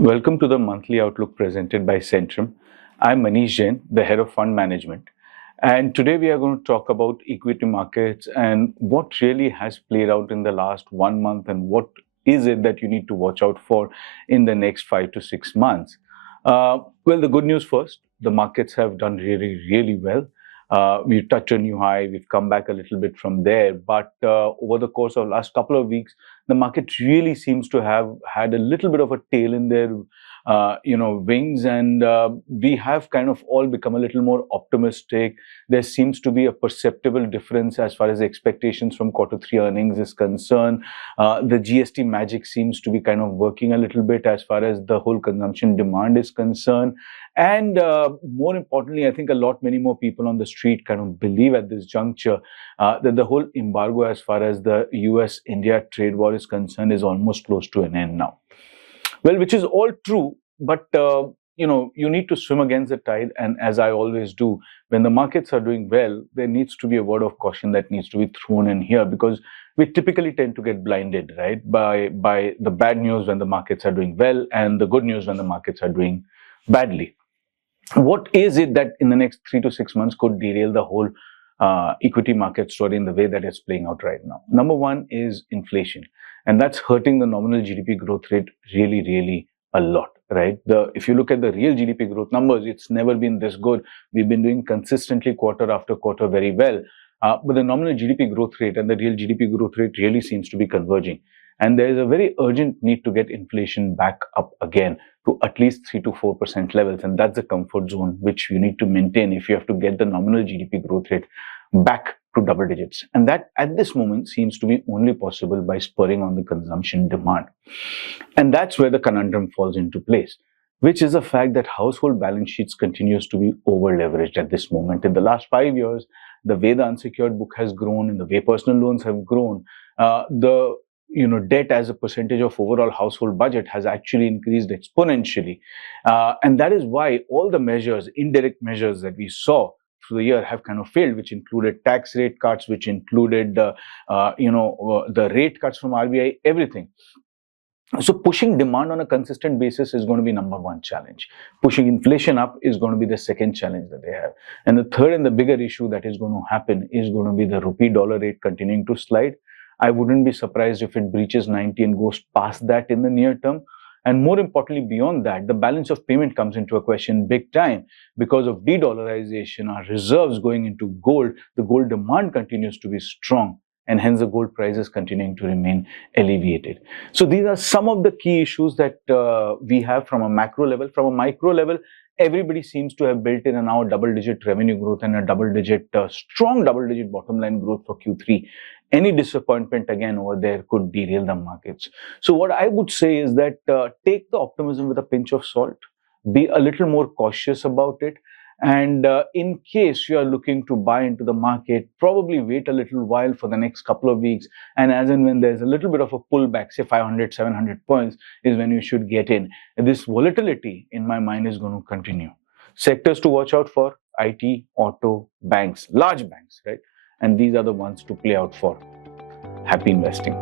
Welcome to the monthly outlook presented by Centrum. I'm Manish Jain, the head of fund management. And today we are going to talk about equity markets and what really has played out in the last 1 month and what is it that you need to watch out for in the next 5 to 6 months. Well, the good news first, the markets have done really well. We've touched a new high, we've come back a little bit from there, but over the course of the last couple of weeks, the market really seems to have had a little bit of a tail in their wings, and we have kind of all become a little more optimistic. There seems to be a perceptible difference as far as expectations from Q3 earnings is concerned. The GST magic seems to be kind of working a little bit as far as the whole consumption demand is concerned. And more importantly, I think many more people on the street kind of believe at this juncture that the whole embargo as far as the US-India trade war is concerned is almost close to an end now. Well, which is all true, but you need to swim against the tide. And as I always do, when the markets are doing well, there needs to be a word of caution that needs to be thrown in here, because we typically tend to get blinded, right, by the bad news when the markets are doing well and the good news when the markets are doing badly. What is it that in the next 3 to 6 months could derail the whole equity market story in the way that it's playing out right now? Number one is inflation, and that's hurting the nominal GDP growth rate really a lot, right? If you look at the real GDP growth numbers, it's never been this good. We've been doing consistently quarter after quarter very well, but the nominal GDP growth rate and the real GDP growth rate really seems to be converging. And there is a very urgent need to get inflation back up again to at least 3 to 4% levels. And that's the comfort zone which you need to maintain if you have to get the nominal GDP growth rate back to double digits. And that at this moment seems to be only possible by spurring on the consumption demand. And that's where the conundrum falls into place, which is the fact that household balance sheets continues to be over leveraged at this moment. In the last 5 years, the way the unsecured book has grown and the way personal loans have grown, the debt as a percentage of overall household budget has actually increased exponentially. And that is why all the measures, indirect measures that we saw through the year have kind of failed, which included tax rate cuts, which included, the rate cuts from RBI, everything. So pushing demand on a consistent basis is going to be number one challenge. Pushing inflation up is going to be the second challenge that they have. And the third and the bigger issue that is going to happen is going to be the rupee dollar rate continuing to slide. I wouldn't be surprised if it breaches 90 and goes past that in the near term. And more importantly, beyond that, the balance of payment comes into a question big time because of de-dollarization, our reserves going into gold, the gold demand continues to be strong, and hence the gold prices continuing to remain elevated. So these are some of the key issues that we have from a macro level. From a micro level, everybody seems to have built in a now double-digit revenue growth and a strong double-digit bottom line growth for Q3. Any disappointment again over there could derail the markets. So what I would say is that take the optimism with a pinch of salt, be a little more cautious about it. And in case you are looking to buy into the market, probably wait a little while for the next couple of weeks. And as and when there's a little bit of a pullback, say 500, 700 points is when you should get in. This volatility, in my mind, is going to continue. Sectors to watch out for: IT, auto, banks, large banks, right? And these are the ones to play out for. Happy investing.